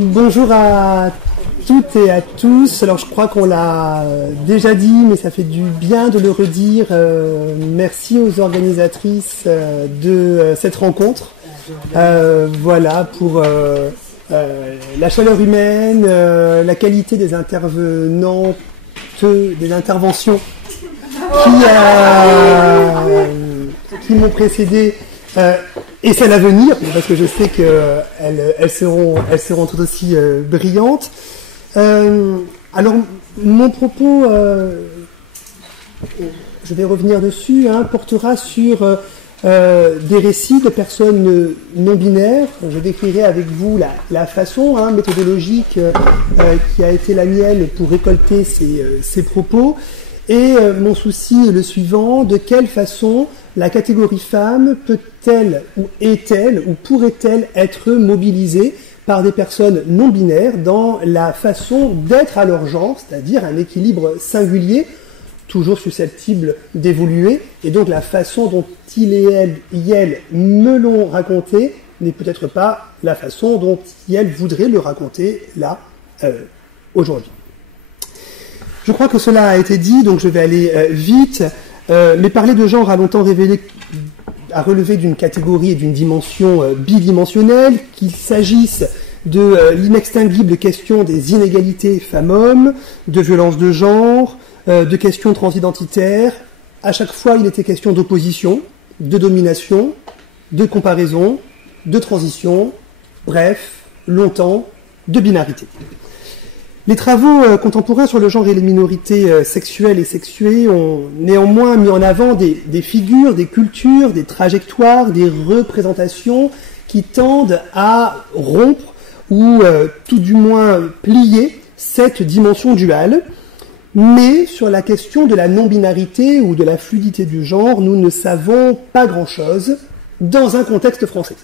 Bonjour à toutes et à tous. Alors je crois qu'on l'a déjà dit, mais ça fait du bien de le redire. Merci aux organisatrices de cette rencontre. Voilà, pour la chaleur humaine, la qualité des intervenantes, des interventions qui m'ont précédé. Et celle à venir, parce que je sais qu'elles seront tout aussi brillantes. Alors, mon propos, je vais revenir dessus, portera sur des récits de personnes non binaires. Je décrirai avec vous la façon méthodologique qui a été la mienne pour récolter ces propos. Et mon souci est le suivant: de quelle façon la catégorie femme peut-elle ou est-elle ou pourrait-elle être mobilisée par des personnes non binaires dans la façon d'être à leur genre, c'est-à-dire un équilibre singulier, toujours susceptible d'évoluer, et donc la façon dont il et elle me l'ont raconté n'est peut-être pas la façon dont elle voudrait le raconter là, aujourd'hui. Je crois que cela a été dit, donc je vais aller vite. Mais parler de genre a longtemps relevé d'une catégorie et d'une dimension bidimensionnelle, qu'il s'agisse de l'inextinguible question des inégalités femmes-hommes, de violences de genre, de questions transidentitaires. À chaque fois, il était question d'opposition, de domination, de comparaison, de transition, bref, longtemps, de binarité. Les travaux contemporains sur le genre et les minorités sexuelles et sexuées ont néanmoins mis en avant des figures, des cultures, des trajectoires, des représentations qui tendent à rompre ou tout du moins plier cette dimension duale. Mais sur la question de la non-binarité ou de la fluidité du genre, nous ne savons pas grand-chose dans un contexte français.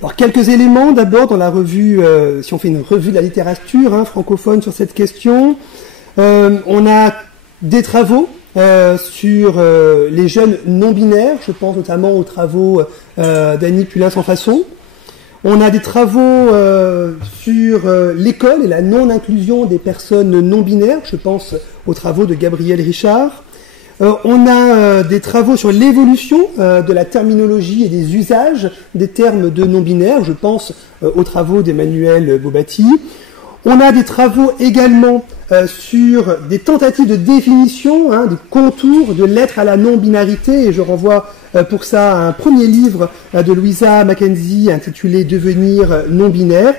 Alors, quelques éléments d'abord dans la revue, si on fait une revue de la littérature francophone sur cette question. On a des travaux sur les jeunes non-binaires, je pense notamment aux travaux d'Annie Pulin sans façon. On a des travaux sur l'école et la non-inclusion des personnes non-binaires, je pense aux travaux de Gabriel Richard. On a des travaux sur l'évolution de la terminologie et des usages des termes de non-binaires, je pense aux travaux d'Emmanuel Bobatti. On a des travaux également sur des tentatives de définition, des contours de l'être à la non-binarité, et je renvoie pour ça à un premier livre de Louisa Mackenzie intitulé « Devenir non-binaire ».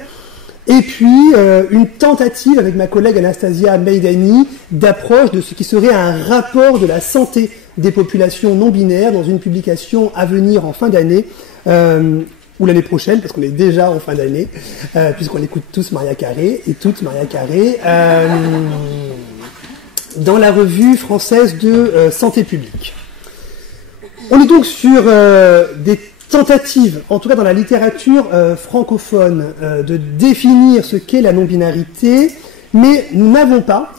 Et puis, une tentative avec ma collègue Anastasia Meidani d'approche de ce qui serait un rapport de la santé des populations non-binaires dans une publication à venir en fin d'année, ou l'année prochaine, parce qu'on est déjà en fin d'année, puisqu'on écoute tous Maria Carré, et toutes Maria Carré, dans la revue française de santé publique. On est donc sur des tentative, en tout cas dans la littérature francophone, de définir ce qu'est la non-binarité, mais nous n'avons pas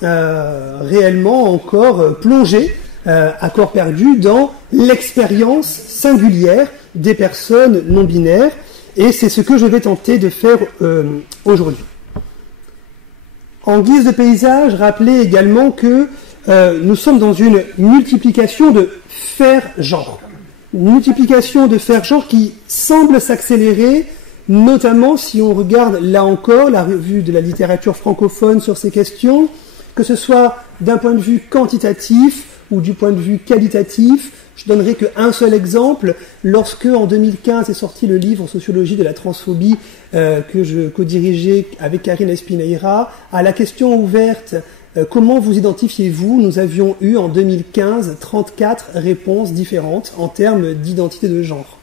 réellement encore plongé à corps perdu dans l'expérience singulière des personnes non-binaires, et c'est ce que je vais tenter de faire aujourd'hui. En guise de paysage, rappelez également que nous sommes dans une multiplication de faire-genre. Une multiplication de faire-genre qui semble s'accélérer, notamment si on regarde là encore la revue de la littérature francophone sur ces questions, que ce soit d'un point de vue quantitatif ou du point de vue qualitatif. Je donnerai qu'un seul exemple. Lorsque, en 2015, est sorti le livre Sociologie de la transphobie que je co-dirigeais avec Karine Espineira, à la question ouverte comment vous identifiez-vous, nous avions eu en 2015 34 réponses différentes en termes d'identité de genre.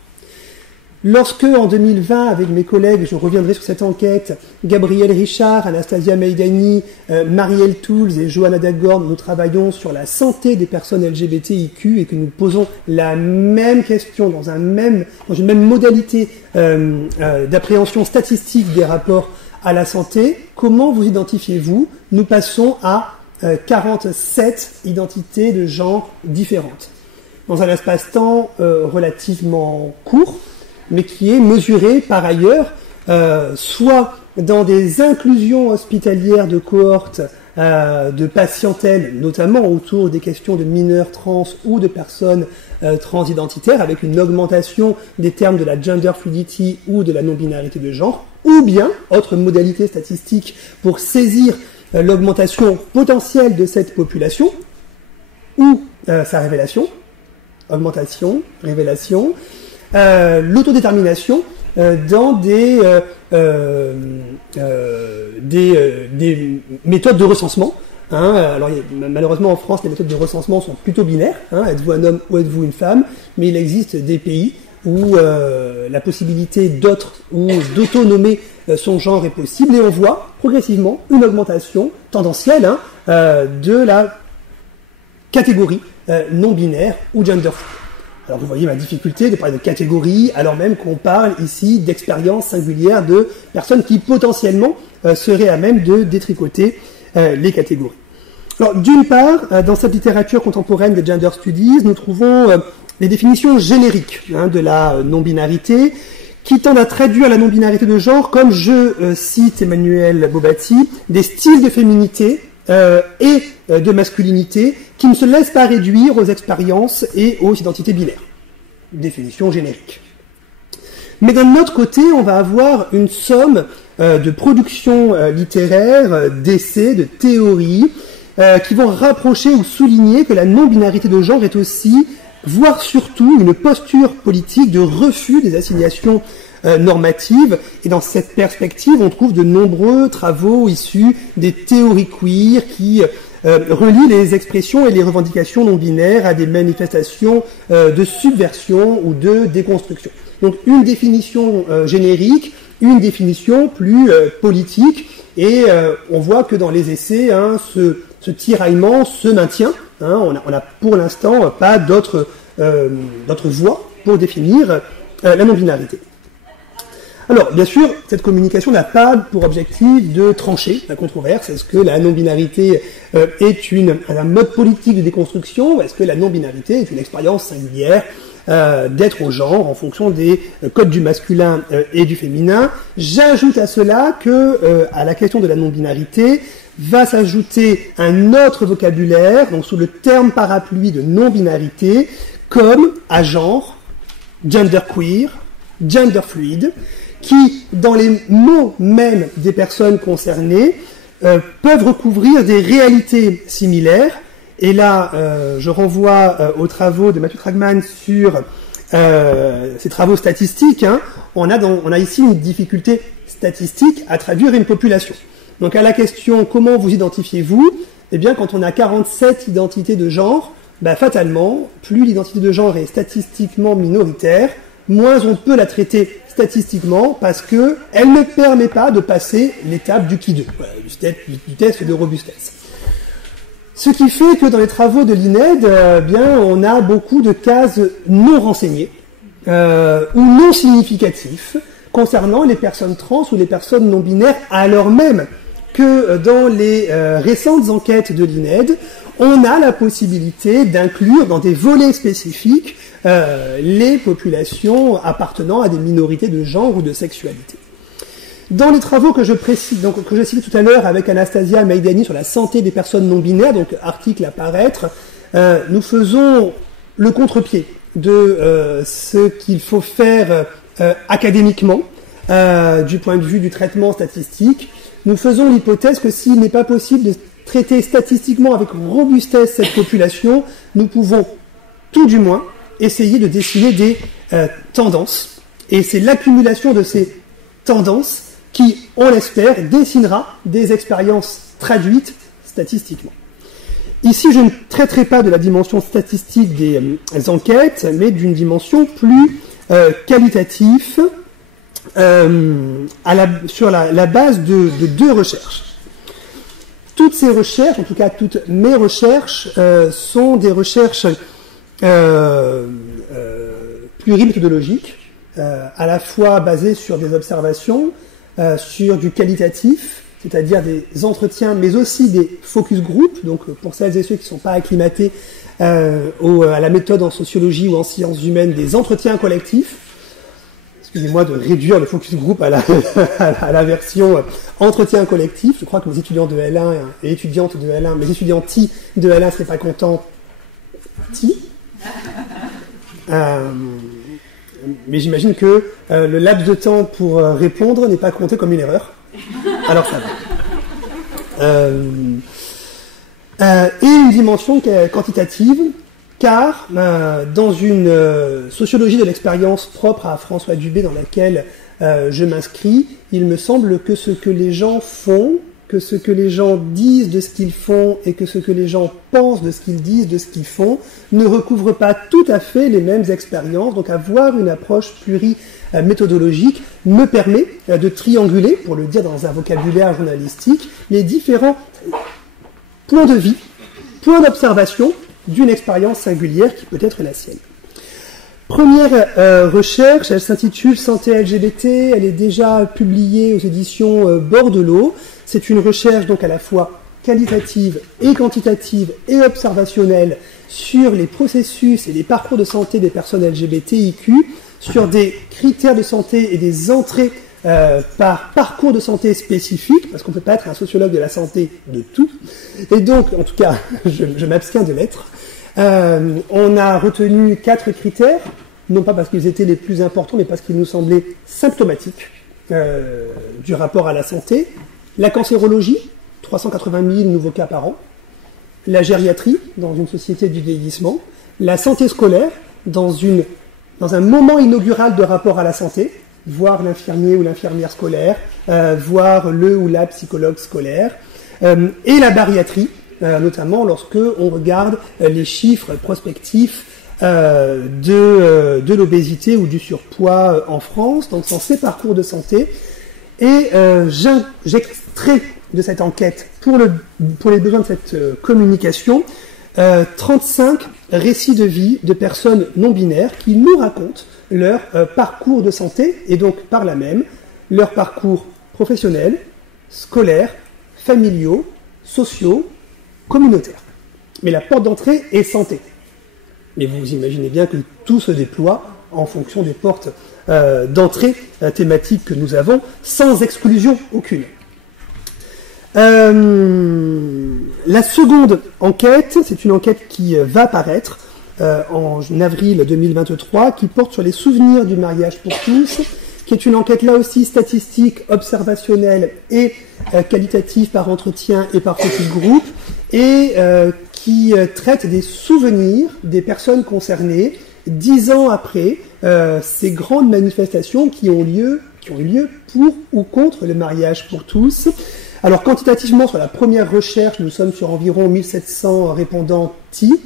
Lorsque, en 2020, avec mes collègues, je reviendrai sur cette enquête, Gabriel Richard, Anastasia Meidani, Marielle Tools et Johanna Dagord, nous travaillons sur la santé des personnes LGBTIQ et que nous posons la même question dans une même modalité d'appréhension statistique des rapports à la santé, comment vous identifiez-vous? Nous passons à 47 identités de genre différentes, dans un espace-temps relativement court, mais qui est mesuré par ailleurs soit dans des inclusions hospitalières de cohortes de patientèle, notamment autour des questions de mineurs trans ou de personnes transidentitaires, avec une augmentation des termes de la gender fluidity ou de la non-binarité de genre, ou bien, autre modalité statistique pour saisir l'augmentation potentielle de cette population, ou sa révélation, augmentation, révélation, l'autodétermination dans des méthodes de recensement. Alors, malheureusement, en France, les méthodes de recensement sont plutôt binaires. Êtes-vous un homme ou êtes-vous une femme? Mais il existe des pays où la possibilité d'auto-nommer son genre est possible, et on voit progressivement une augmentation tendancielle de la catégorie non-binaire ou gender fluid. Alors vous voyez ma difficulté de parler de catégorie, alors même qu'on parle ici d'expériences singulières de personnes qui potentiellement seraient à même de détricoter les catégories. Alors d'une part, dans cette littérature contemporaine des gender studies, nous trouvons les définitions génériques de la non-binarité, qui tendent à traduire la non-binarité de genre comme, je cite Emmanuel Bobatti, des styles de féminité et de masculinité qui ne se laissent pas réduire aux expériences et aux identités binaires. Définition générique. Mais d'un autre côté, on va avoir une somme de productions littéraires, d'essais, de théories, qui vont rapprocher ou souligner que la non-binarité de genre est aussi, voire surtout, une posture politique de refus des assignations normatives. Et dans cette perspective, on trouve de nombreux travaux issus des théories queer qui relient les expressions et les revendications non-binaires à des manifestations de subversion ou de déconstruction. Donc une définition générique, une définition plus politique, et on voit que dans les essais, ce tiraillement se maintient. On n'a pour l'instant pas d'autres voies pour définir la non-binarité. Alors, bien sûr, cette communication n'a pas pour objectif de trancher la controverse. Est-ce que la non-binarité est un mode politique de déconstruction, ou est-ce que la non-binarité est une expérience singulière d'être au genre en fonction des codes du masculin et du féminin? J'ajoute à cela que à la question de la non-binarité va s'ajouter un autre vocabulaire, donc sous le terme parapluie de non-binarité, comme agenre, genderqueer, genderfluide, qui, dans les mots mêmes des personnes concernées, peuvent recouvrir des réalités similaires. Et là, je renvoie aux travaux de Matthew Tragman sur ces travaux statistiques. On a ici une difficulté statistique à traduire une population. Donc à la question « Comment vous identifiez-vous ?», eh bien, quand on a 47 identités de genre, fatalement, plus l'identité de genre est statistiquement minoritaire, moins on peut la traiter statistiquement, parce qu'elle ne permet pas de passer l'étape du qui d'eux, du test de robustesse. Ce qui fait que dans les travaux de l'INED, on a beaucoup de cases non renseignées ou non significatifs concernant les personnes trans ou les personnes non binaires, alors même que dans les récentes enquêtes de l'INED, on a la possibilité d'inclure dans des volets spécifiques les populations appartenant à des minorités de genre ou de sexualité. Dans les travaux que je citais tout à l'heure avec Anastasia Maïdani sur la santé des personnes non binaires, donc article à paraître, nous faisons le contre-pied de ce qu'il faut faire académiquement du point de vue du traitement statistique. Nous faisons l'hypothèse que s'il n'est pas possible de traiter statistiquement avec robustesse cette population, nous pouvons tout du moins essayer de dessiner des tendances. Et c'est l'accumulation de ces tendances qui, on l'espère, dessinera des expériences traduites statistiquement. Ici, je ne traiterai pas de la dimension statistique des enquêtes, mais d'une dimension plus qualitative sur la base de deux recherches. Toutes ces recherches, en tout cas toutes mes recherches, sont des recherches pluriméthodologiques, à la fois basées sur des observations, sur du qualitatif, c'est-à-dire des entretiens, mais aussi des focus group, donc pour celles et ceux qui ne sont pas acclimatés à la méthode en sociologie ou en sciences humaines, des entretiens collectifs, excusez-moi de réduire le focus group à la version entretien collectif. Je crois que mes étudiants de L1 et étudiantes de L1, mes étudiantes de L1 ne seraient pas contents. Mais j'imagine que le laps de temps pour répondre n'est pas compté comme une erreur. Alors ça va. Et une dimension quantitative, car dans une sociologie de l'expérience propre à François Dubé dans laquelle je m'inscris, il me semble que ce que les gens font, que ce que les gens disent de ce qu'ils font et que ce que les gens pensent de ce qu'ils disent, de ce qu'ils font, ne recouvre pas tout à fait les mêmes expériences. Donc avoir une approche pluriméthodologique me permet de trianguler, pour le dire dans un vocabulaire journalistique, les différents points de vie, points d'observation d'une expérience singulière qui peut être la sienne. Première recherche, elle s'intitule Santé LGBT, elle est déjà publiée aux éditions Bordelot. C'est une recherche donc à la fois qualitative et quantitative et observationnelle sur les processus et les parcours de santé des personnes LGBTIQ, sur des critères de santé et des entrées par parcours de santé spécifique, parce qu'on ne peut pas être un sociologue de la santé de tout. Et donc, en tout cas, je m'abstiens de l'être. On a retenu 4 critères, non pas parce qu'ils étaient les plus importants, mais parce qu'ils nous semblaient symptomatiques du rapport à la santé. La cancérologie, 380 000 nouveaux cas par an. La gériatrie, dans une société du vieillissement. La santé scolaire, dans un moment inaugural de rapport à la santé, voir l'infirmier ou l'infirmière scolaire, voir le ou la psychologue scolaire. Et la bariatrie, notamment lorsque on regarde les chiffres prospectifs de l'obésité ou du surpoids en France, donc dans ces parcours de santé. Et j'extrais de cette enquête, pour les besoins de cette communication, 35 récits de vie de personnes non binaires qui nous racontent leur parcours de santé et donc par là même leur parcours professionnel, scolaire, familiaux, sociaux, communautaires. Mais la porte d'entrée est santé. Mais vous imaginez bien que tout se déploie en fonction des portes d'entrée thématiques que nous avons, sans exclusion aucune. La seconde enquête, c'est une enquête qui va paraître en avril 2023, qui porte sur les souvenirs du mariage pour tous, qui est une enquête là aussi statistique, observationnelle et qualitative par entretien et par focus group, et qui traite des souvenirs des personnes concernées 10 ans après ces grandes manifestations qui ont eu lieu pour ou contre le mariage pour tous. Alors quantitativement, sur la première recherche, nous sommes sur environ 1700 répondants TI.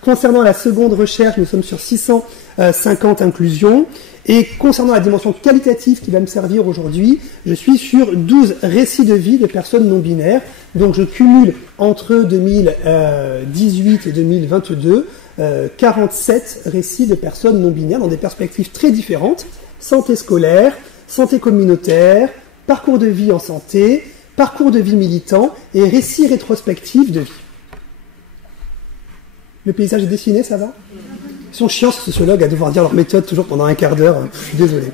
Concernant la seconde recherche, nous sommes sur 650 inclusions. Et concernant la dimension qualitative qui va me servir aujourd'hui, je suis sur 12 récits de vie de personnes non binaires. Donc je cumule entre 2018 et 2022 47 récits de personnes non binaires dans des perspectives très différentes. Santé scolaire, santé communautaire, parcours de vie en santé, parcours de vie militant et récits rétrospectifs de vie. Le paysage est dessiné, ça va ? Ils sont chiants, ces sociologues, à devoir dire leur méthode toujours pendant un quart d'heure. Je suis désolé.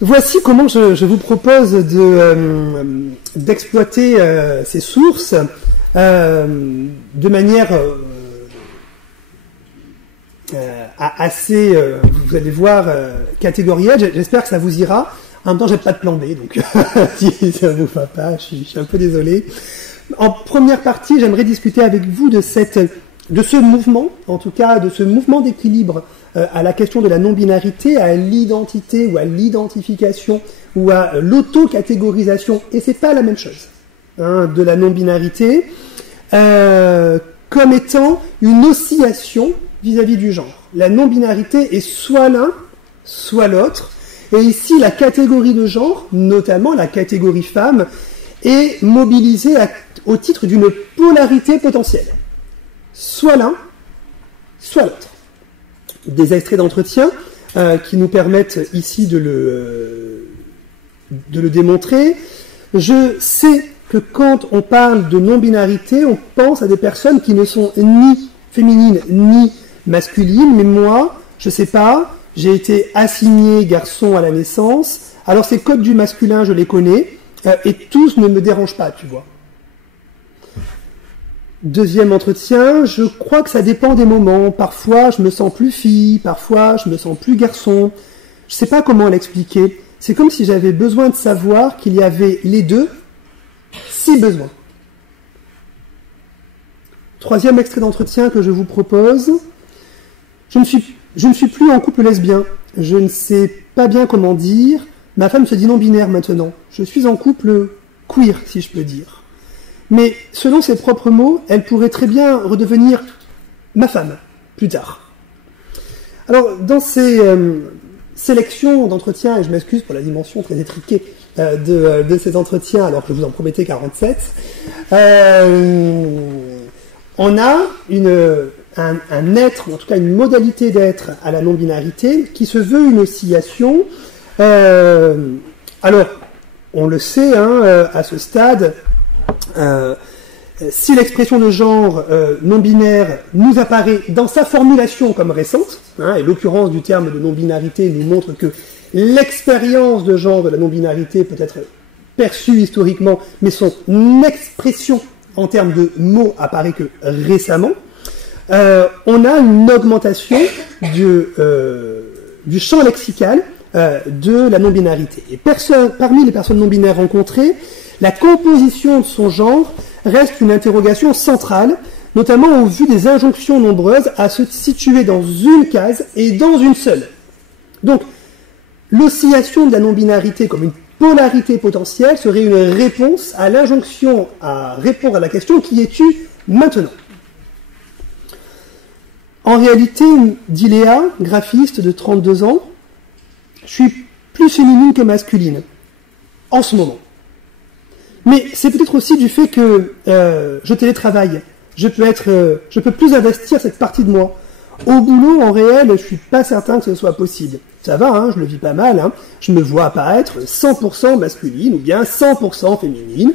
Voici comment je vous propose d'exploiter ces sources de manière assez, vous allez voir, catégorielle. J'espère que ça vous ira. En même temps, j'ai pas de plan B, donc si ça vous va pas, je suis un peu désolé. En première partie, j'aimerais discuter avec vous de ce mouvement, en tout cas de ce mouvement d'équilibre à la question de la non-binarité, à l'identité ou à l'identification ou à l'auto-catégorisation, et c'est pas la même chose, de la non-binarité, comme étant une oscillation vis-à-vis du genre. La non-binarité est soit l'un, soit l'autre, et ici la catégorie de genre, notamment la catégorie femme, est mobilisée au titre d'une polarité potentielle. Soit l'un, soit l'autre. Des extraits d'entretien qui nous permettent ici de le démontrer. Je sais que quand on parle de non-binarité, on pense à des personnes qui ne sont ni féminines ni masculines, mais moi, je sais pas, j'ai été assigné garçon à la naissance, alors ces codes du masculin, je les connais, et tous ne me dérangent pas, tu vois. Deuxième entretien, je crois que ça dépend des moments. Parfois, je me sens plus fille, parfois, je me sens plus garçon. Je sais pas comment l'expliquer. C'est comme si j'avais besoin de savoir qu'il y avait les deux, si besoin. Troisième extrait d'entretien que je vous propose. Je ne suis plus en couple lesbien. Je ne sais pas bien comment dire. Ma femme se dit non-binaire maintenant. Je suis en couple queer, si je peux dire. Mais selon ses propres mots, elle pourrait très bien redevenir ma femme, plus tard. Alors, dans ces sélections d'entretiens, et je m'excuse pour la dimension très étriquée de ces entretiens, alors que je vous en promettais 47, on a un être, ou en tout cas une modalité d'être à la non-binarité, qui se veut une oscillation. Alors, on le sait, à ce stade, si l'expression de genre non-binaire nous apparaît dans sa formulation comme récente, et l'occurrence du terme de non-binarité nous montre que l'expérience de genre de la non-binarité peut être perçue historiquement, mais son expression en termes de mots apparaît que récemment, on a une augmentation du champ lexical de la non-binarité. Et parmi les personnes non-binaires rencontrées, la composition de son genre reste une interrogation centrale, notamment au vu des injonctions nombreuses à se situer dans une case et dans une seule. Donc, l'oscillation de la non-binarité comme une polarité potentielle serait une réponse à l'injonction à répondre à la question « qui es-tu maintenant ?» En réalité, dit Léa, graphiste de 32 ans, je suis plus féminine que masculine, en ce moment. Mais c'est peut-être aussi du fait que je télétravaille. Je peux plus investir cette partie de moi. Au boulot, en réel, je suis pas certain que ce soit possible. Ça va, je le vis pas mal. Je me vois pas être 100% masculine ou bien 100% féminine.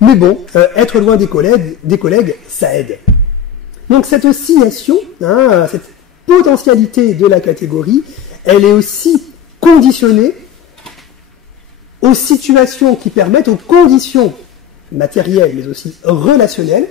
Mais bon, être loin des collègues, ça aide. Donc cette oscillation, cette potentialité de la catégorie, elle est aussi conditionnée aux situations qui permettent, aux conditions matérielles, mais aussi relationnelles,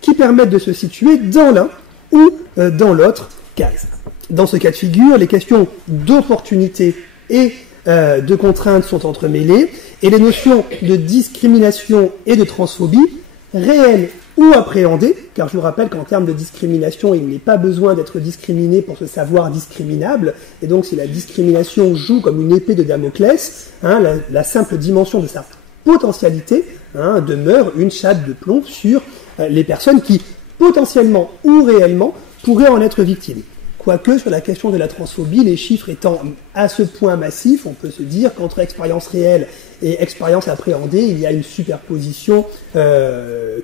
qui permettent de se situer dans l'un ou dans l'autre case. Dans ce cas de figure, les questions d'opportunité et de contrainte sont entremêlées, et les notions de discrimination et de transphobie, réelles ou appréhendées, car je vous rappelle qu'en termes de discrimination, il n'est pas besoin d'être discriminé pour se savoir discriminable, et donc si la discrimination joue comme une épée de Damoclès, la simple dimension de sa potentialité demeure une chape de plomb sur les personnes qui, potentiellement ou réellement, pourraient en être victimes. Quoique, sur la question de la transphobie, les chiffres étant à ce point massifs, on peut se dire qu'entre expérience réelle et expérience appréhendée, il y a une superposition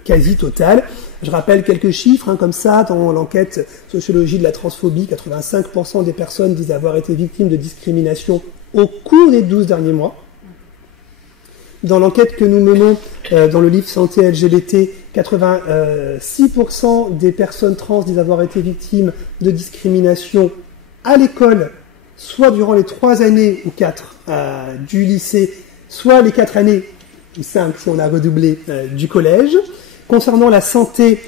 quasi totale. Je rappelle quelques chiffres, comme ça, dans l'enquête sociologie de la transphobie, 85% des personnes disent avoir été victimes de discrimination au cours des 12 derniers mois. Dans l'enquête que nous menons dans le livre Santé LGBT, 86% des personnes trans disent avoir été victimes de discrimination à l'école, soit durant les 3 années ou 4 du lycée, soit les 4 années, ou 5 si on a redoublé, du collège. Concernant la santé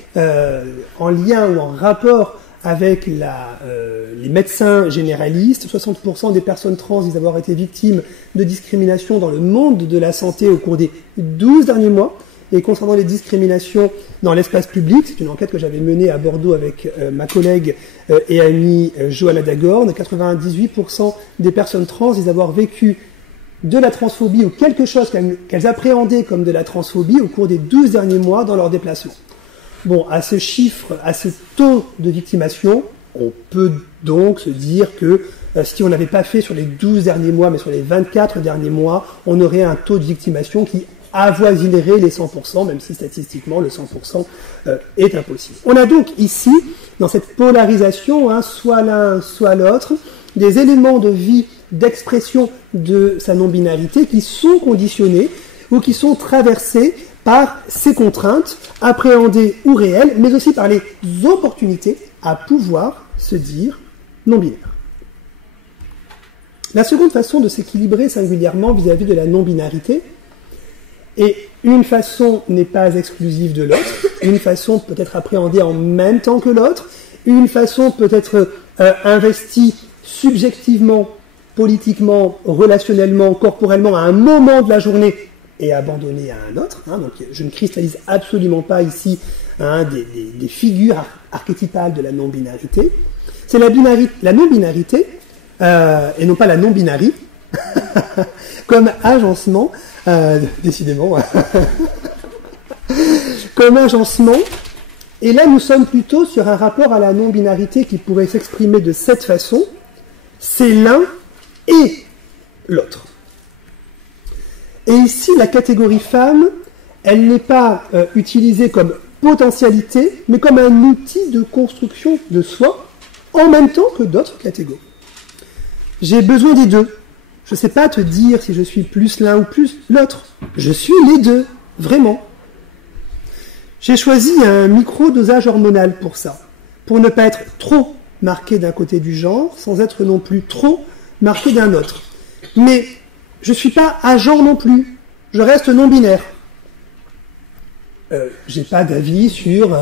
en lien ou en rapport avec les médecins généralistes, 60% des personnes trans disent avoir été victimes de discrimination dans le monde de la santé au cours des 12 derniers mois. Et concernant les discriminations dans l'espace public, c'est une enquête que j'avais menée à Bordeaux avec ma collègue et amie Johanna Dagorn, 98% des personnes trans disent avoir vécu de la transphobie ou quelque chose qu'elles appréhendaient comme de la transphobie au cours des 12 derniers mois dans leurs déplacements. Bon, à ce chiffre, à ce taux de victimation, on peut donc se dire que si on n'avait pas fait sur les 12 derniers mois, mais sur les 24 derniers mois, on aurait un taux de victimation qui avoisinerait les 100%, même si statistiquement le 100% est impossible. On a donc ici, dans cette polarisation, soit l'un, soit l'autre, des éléments de vie, d'expression de sa non-binarité qui sont conditionnés ou qui sont traversés par ces contraintes, appréhendées ou réelles, mais aussi par les opportunités à pouvoir se dire non-binaire. La seconde façon de s'équilibrer singulièrement vis-à-vis de la non-binarité, et une façon n'est pas exclusive de l'autre, une façon peut être appréhendée en même temps que l'autre, une façon peut être investie subjectivement, politiquement, relationnellement, corporellement à un moment de la journée et abandonnée à un autre. Hein, donc je ne cristallise absolument pas ici des figures archétypales de la non-binarité. C'est la non-binarité, et non pas la non-binarie, comme agencement, décidément, comme agencement. Et là, nous sommes plutôt sur un rapport à la non-binarité qui pourrait s'exprimer de cette façon. C'est l'un et l'autre. Et ici, la catégorie femme, elle n'est pas utilisée comme potentialité, mais comme un outil de construction de soi, en même temps que d'autres catégories. J'ai besoin des deux. Je ne sais pas te dire si je suis plus l'un ou plus l'autre. Je suis les deux, vraiment. J'ai choisi un micro-dosage hormonal pour ça, pour ne pas être trop marqué d'un côté du genre, sans être non plus trop marqué d'un autre. Mais je ne suis pas agenre non plus, je reste non-binaire. J'ai pas d'avis sur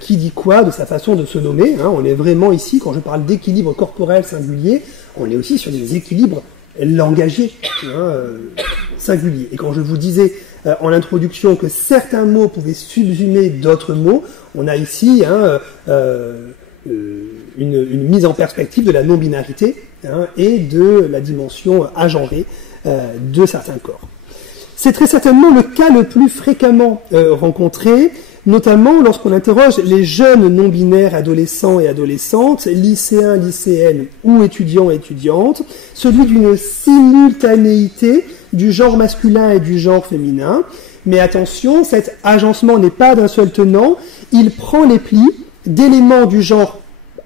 qui dit quoi de sa façon de se nommer. Hein. On est vraiment ici, quand je parle d'équilibre corporel singulier, on est aussi sur des équilibres langagiers singuliers. Et quand je vous disais en introduction que certains mots pouvaient subsumer d'autres mots, on a ici une mise en perspective de la non-binarité et de la dimension agenrée de certains corps. C'est très certainement le cas le plus fréquemment rencontré, notamment lorsqu'on interroge les jeunes non-binaires adolescents et adolescentes, lycéens, lycéennes ou étudiants et étudiantes, celui d'une simultanéité du genre masculin et du genre féminin. Mais attention, cet agencement n'est pas d'un seul tenant, il prend les plis d'éléments du genre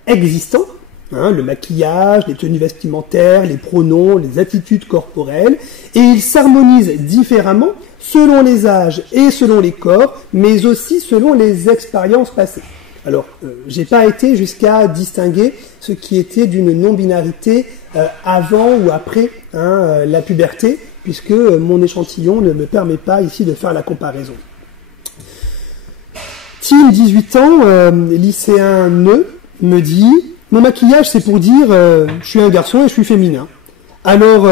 existant, le maquillage, les tenues vestimentaires, les pronoms, les attitudes corporelles, et il s'harmonise différemment selon les âges et selon les corps, mais aussi selon les expériences passées. Alors, j'ai pas été jusqu'à distinguer ce qui était d'une non-binarité avant ou après la puberté, puisque mon échantillon ne me permet pas ici de faire la comparaison. Tim, 18 ans, lycéen me dit « Mon maquillage, c'est pour dire je suis un garçon et je suis féminin. Alors,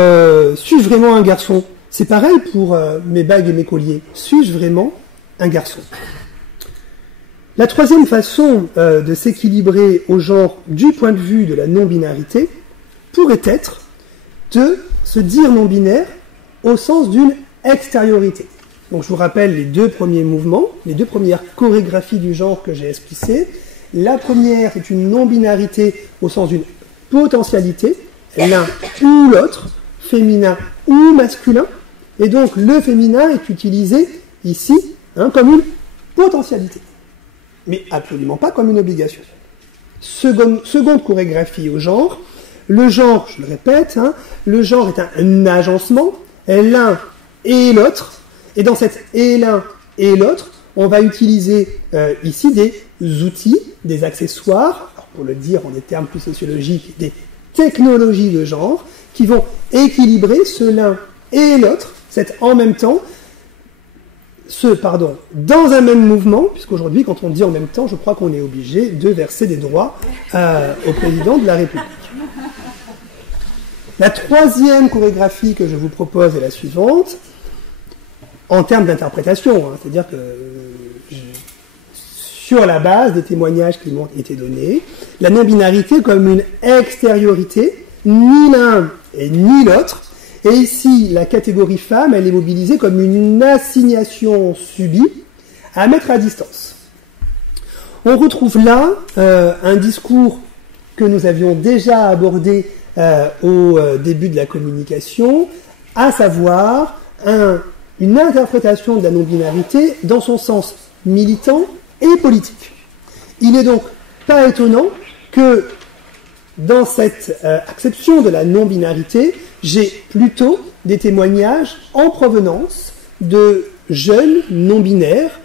suis-je vraiment un garçon ? C'est pareil pour mes bagues et mes colliers. Suis-je vraiment un garçon ?» La troisième façon de s'équilibrer au genre du point de vue de la non-binarité pourrait être de se dire non-binaire au sens d'une extériorité. Donc je vous rappelle les deux premiers mouvements, les deux premières chorégraphies du genre que j'ai esquissées. La première est une non-binarité au sens d'une potentialité, l'un ou l'autre, féminin ou masculin. Et donc le féminin est utilisé ici comme une potentialité, mais absolument pas comme une obligation. Seconde chorégraphie au genre. Le genre, je le répète, le genre est un agencement, l'un et l'autre. Et dans cet et l'un et l'autre, on va utiliser ici des outils, des accessoires, alors pour le dire en des termes plus sociologiques, des technologies de genre, qui vont équilibrer ce l'un et l'autre, cet en même temps, dans un même mouvement, puisqu'aujourd'hui, quand on dit en même temps, je crois qu'on est obligé de verser des droits au président de la République. La troisième chorégraphie que je vous propose est la suivante, en termes d'interprétation, c'est-à-dire que sur la base des témoignages qui m'ont été donnés, la non-binarité comme une extériorité, ni l'un et ni l'autre, et ici la catégorie femme, elle est mobilisée comme une assignation subie à mettre à distance. On retrouve là un discours que nous avions déjà abordé au début de la communication, à savoir une interprétation de la non-binarité dans son sens militant et politique. Il n'est donc pas étonnant que dans cette acception de la non-binarité, j'ai plutôt des témoignages en provenance de jeunes non-binaires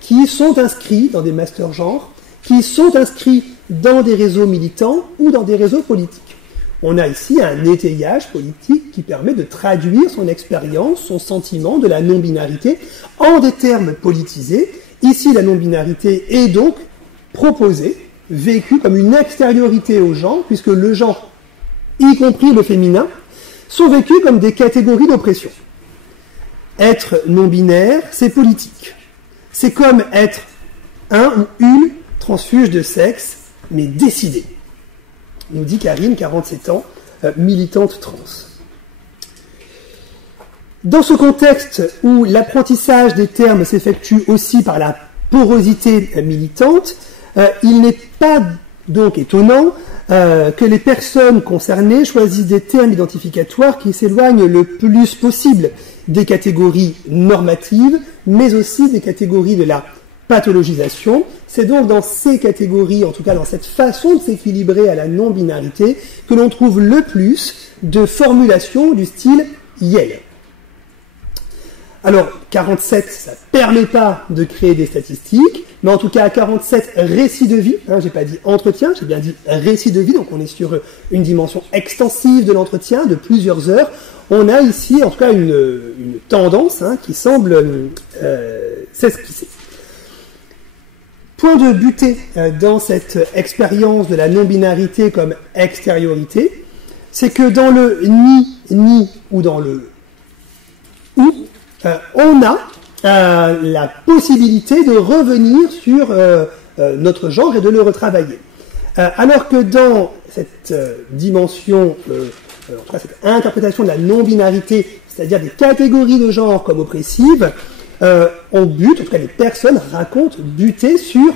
qui sont inscrits dans des masters genres, qui sont inscrits dans des réseaux militants ou dans des réseaux politiques. On a ici un étayage politique qui permet de traduire son expérience, son sentiment de la non-binarité en des termes politisés. Ici, la non-binarité est donc proposée, vécue comme une extériorité au genre, puisque le genre, y compris le féminin, sont vécus comme des catégories d'oppression. Être non-binaire, c'est politique. C'est comme être un ou une transfuge de sexe, mais décidé. Nous dit Karine, 47 ans, militante trans. Dans ce contexte où l'apprentissage des termes s'effectue aussi par la porosité militante, il n'est pas donc étonnant que les personnes concernées choisissent des termes identificatoires qui s'éloignent le plus possible des catégories normatives, mais aussi des catégories de la pathologisation. C'est donc dans ces catégories, en tout cas dans cette façon de s'équilibrer à la non-binarité, que l'on trouve le plus de formulations du style « yel ». Alors, 47, ça ne permet pas de créer des statistiques, mais en tout cas, 47 récits de vie, j'ai pas dit entretien, j'ai bien dit récits de vie, donc on est sur une dimension extensive de l'entretien, de plusieurs heures. On a ici, en tout cas, une tendance qui semble s'esquisser. Point de butée dans cette expérience de la non-binarité comme extériorité, c'est que dans le ni ou dans le ou, on a la possibilité de revenir sur notre genre et de le retravailler. Alors que dans cette dimension, en tout cas cette interprétation de la non-binarité, c'est-à-dire des catégories de genre comme oppressives, on bute, en tout cas les personnes racontent buter sur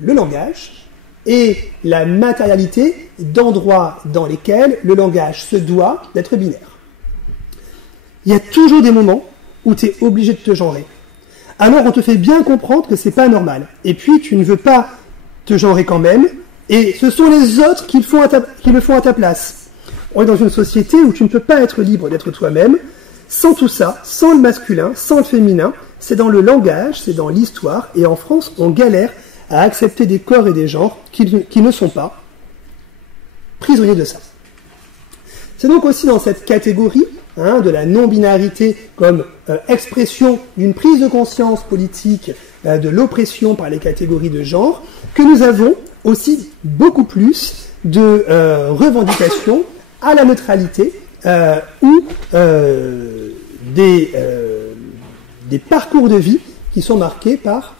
le langage et la matérialité d'endroits dans lesquels le langage se doit d'être binaire. Il y a toujours des moments où tu es obligé de te genrer. Alors on te fait bien comprendre que c'est pas normal. Et puis tu ne veux pas te genrer quand même, et ce sont les autres qui le font à ta place. On est dans une société où tu ne peux pas être libre d'être toi-même, sans tout ça, sans le masculin, sans le féminin. C'est dans le langage, c'est dans l'histoire, et en France, on galère à accepter des corps et des genres qui ne sont pas prisonniers de ça. C'est donc aussi dans cette catégorie de la non-binarité comme expression d'une prise de conscience politique de l'oppression par les catégories de genre, que nous avons aussi beaucoup plus de revendications à la neutralité ou des parcours de vie qui sont marqués par...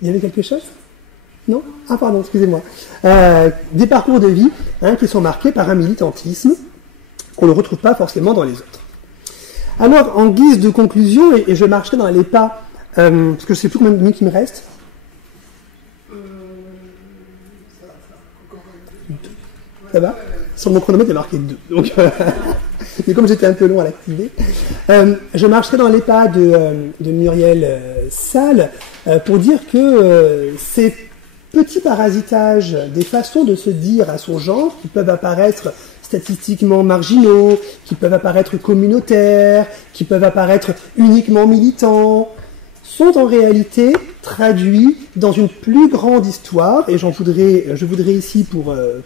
Il y avait quelque chose ? Non ? Ah pardon, excusez-moi. Des parcours de vie qui sont marqués par un militantisme qu'on ne retrouve pas forcément dans les autres. Alors, en guise de conclusion, et je marcherai dans les pas, parce que je ne sais plus combien de minutes il me reste. Ça va ? Sur mon chronomètre, il y a marqué 2. Donc, mais comme j'étais un peu long à l'activer, je marcherai dans les pas de Muriel Salles pour dire que ces petits parasitages des façons de se dire à son genre qui peuvent apparaître statistiquement marginaux, qui peuvent apparaître communautaires, qui peuvent apparaître uniquement militants, sont en réalité traduits dans une plus grande histoire, et je voudrais ici,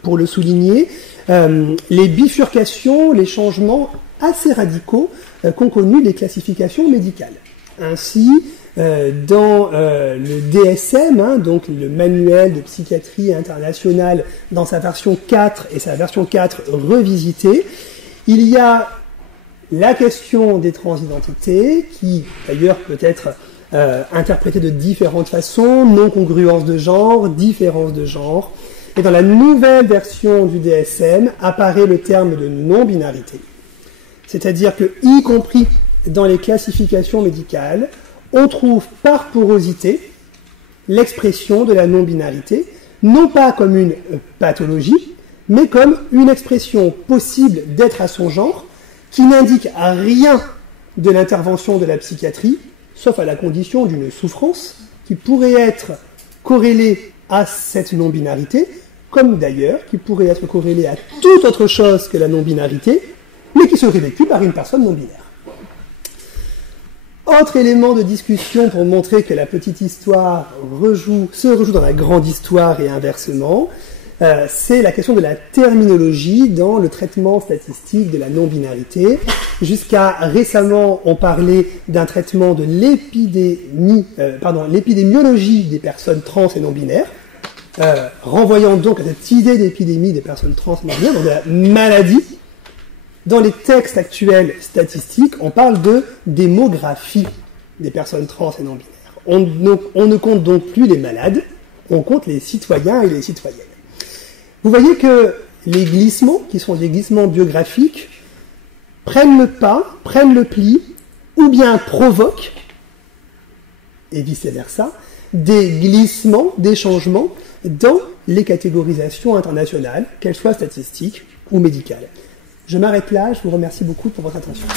pour le souligner, les bifurcations, les changements assez radicaux qu'ont connus les classifications médicales. Ainsi, dans le DSM, donc le manuel de psychiatrie internationale, dans sa version 4 et sa version 4 revisitée, il y a la question des transidentités, qui d'ailleurs peut être interprétée de différentes façons, non-congruence de genre, différence de genre, et dans la nouvelle version du DSM apparaît le terme de non-binarité. C'est-à-dire que, y compris dans les classifications médicales, on trouve par porosité l'expression de la non-binarité, non pas comme une pathologie, mais comme une expression possible d'être à son genre, qui n'indique à rien de l'intervention de la psychiatrie, sauf à la condition d'une souffrance qui pourrait être corrélée à cette non-binarité, comme d'ailleurs qui pourrait être corrélée à toute autre chose que la non-binarité, mais qui serait vécue par une personne non-binaire. Autre élément de discussion pour montrer que la petite histoire se rejoue dans la grande histoire et inversement, c'est la question de la terminologie dans le traitement statistique de la non-binarité. Jusqu'à récemment, on parlait d'un traitement de l'épidémiologie des personnes trans et non-binaires, renvoyant donc à cette idée d'épidémie des personnes trans et non-binaires, donc de la maladie. Dans les textes actuels statistiques, on parle de démographie des personnes trans et non-binaires. On ne compte donc plus les malades, on compte les citoyens et les citoyennes. Vous voyez que les glissements, qui sont des glissements biographiques, prennent le pas, prennent le pli, ou bien provoquent, et vice-versa, des glissements, des changements dans les catégorisations internationales, qu'elles soient statistiques ou médicales. Je m'arrête là, je vous remercie beaucoup pour votre attention.